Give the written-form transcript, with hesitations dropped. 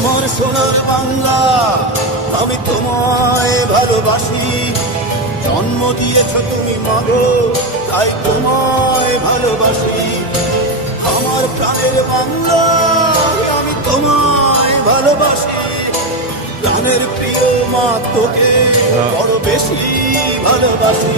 আমার সোনার বাংলা, আমি তোমায় ভালোবাসি। জন্ম দিয়েছ তুমি মাগো, তাই তোমায় ভালোবাসি। আমার প্রাণের বাংলা, আমি তোমায় ভালোবাসি। প্রাণের প্রিয় মা, তোকে বড় বেশি ভালোবাসি।